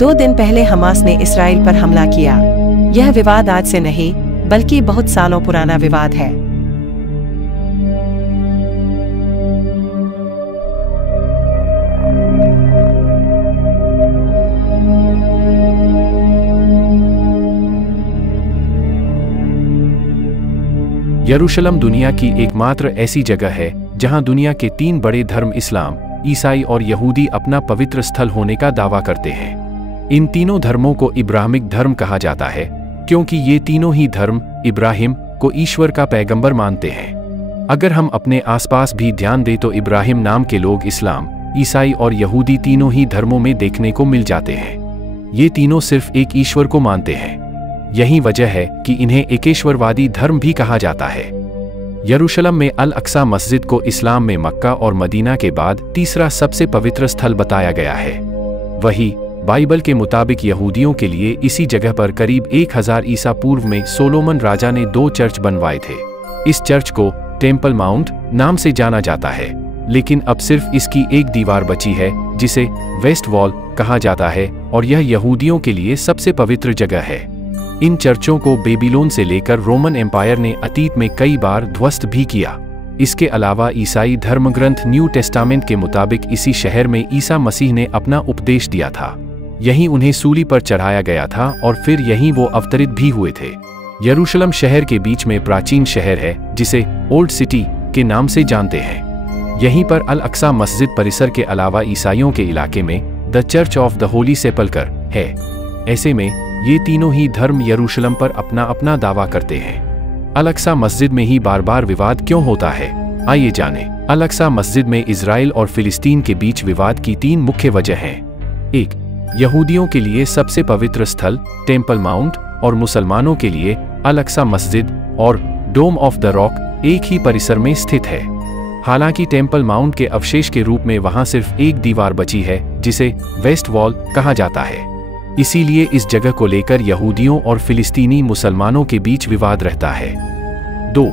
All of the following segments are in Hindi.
2 दिन पहले हमास ने इसराइल पर हमला किया। यह विवाद आज से नहीं बल्कि बहुत सालों पुराना विवाद है। यरूशलेम दुनिया की एकमात्र ऐसी जगह है जहां दुनिया के 3 बड़े धर्म इस्लाम, ईसाई और यहूदी अपना पवित्र स्थल होने का दावा करते हैं। इन तीनों धर्मों को इब्राहिमिक धर्म कहा जाता है क्योंकि ये तीनों ही धर्म इब्राहिम को ईश्वर का पैगंबर मानते हैं। अगर हम अपने आसपास भी ध्यान दें तो इब्राहिम नाम के लोग इस्लाम, ईसाई और यहूदी तीनों ही धर्मों में देखने को मिल जाते हैं। ये तीनों सिर्फ एक ईश्वर को मानते हैं। यही वजह है कि इन्हें एकेश्वरवादी धर्म भी कहा जाता है। यरूशलेम में अल अक्सा मस्जिद को इस्लाम में मक्का और मदीना के बाद तीसरा सबसे पवित्र स्थल बताया गया है। वही बाइबल के मुताबिक यहूदियों के लिए इसी जगह पर करीब 1000 ईसा पूर्व में सोलोमन राजा ने 2 चर्च बनवाए थे। इस चर्च को टेम्पल माउंट नाम से जाना जाता है, लेकिन अब सिर्फ इसकी एक दीवार बची है जिसे वेस्ट वॉल कहा जाता है और यह यहूदियों के लिए सबसे पवित्र जगह है। इन चर्चों को बेबीलोन से लेकर रोमन एम्पायर ने अतीत में कई बार ध्वस्त भी किया। इसके अलावा ईसाई धर्मग्रंथ न्यू टेस्टामेंट के मुताबिक इसी शहर में ईसा मसीह ने अपना उपदेश दिया था। यहीं उन्हें सूली पर चढ़ाया गया था और फिर यहीं वो अवतरित भी हुए थे। यरूशलेम शहर के बीच में प्राचीन शहर है जिसे ओल्ड सिटी के नाम से जानते हैं। यहीं पर अल अक्सा मस्जिद परिसर के अलावा ईसाइयों के इलाके में the church of the holy sepulchre है। ऐसे में ये तीनों ही धर्म यरूशलेम पर अपना अपना दावा करते हैं। अल अक्सा मस्जिद में ही बार बार विवाद क्यों होता है, आइए जानें। अल अक्सा मस्जिद में इजराइल और फिलिस्तीन के बीच विवाद की 3 मुख्य वजह हैं। 1. यहूदियों के लिए सबसे पवित्र स्थल टेम्पल माउंट और मुसलमानों के लिए अल अक्सा मस्जिद और डोम ऑफ द रॉक एक ही परिसर में स्थित है। हालांकि टेम्पल माउंट के अवशेष के रूप में वहां सिर्फ एक दीवार बची है जिसे वेस्ट वॉल कहा जाता है। इसीलिए इस जगह को लेकर यहूदियों और फिलिस्तीनी मुसलमानों के बीच विवाद रहता है। 2.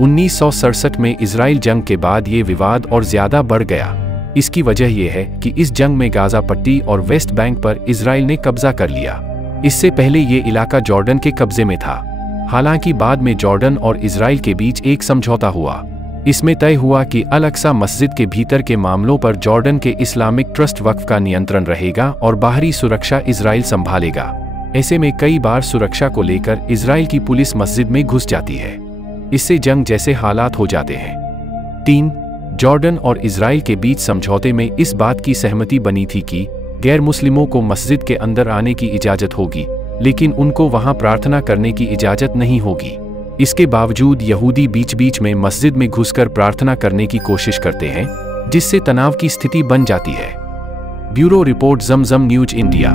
1967 में इजराइल जंग के बाद ये विवाद और ज्यादा बढ़ गया। इसकी वजह यह है कि इस जंग में गाजा पट्टी और वेस्ट बैंक पर इजराइल ने कब्जा कर लिया। इससे पहले ये इलाका जॉर्डन के कब्जे में था। हालांकि बाद में जॉर्डन और इजराइल के बीच एक समझौता हुआ। इसमें तय हुआ कि अल अक्सा मस्जिद के भीतर के मामलों पर जॉर्डन के इस्लामिक ट्रस्ट वक्फ का नियंत्रण रहेगा और बाहरी सुरक्षा इजराइल संभालेगा। ऐसे में कई बार सुरक्षा को लेकर इजराइल की पुलिस मस्जिद में घुस जाती है। इससे जंग जैसे हालात हो जाते हैं। 3. जॉर्डन और इजराइल के बीच समझौते में इस बात की सहमति बनी थी कि गैर मुस्लिमों को मस्जिद के अंदर आने की इजाजत होगी, लेकिन उनको वहां प्रार्थना करने की इजाजत नहीं होगी। इसके बावजूद यहूदी बीच बीच में मस्जिद में घुसकर प्रार्थना करने की कोशिश करते हैं, जिससे तनाव की स्थिति बन जाती है। Bureau report, Zamzam news India.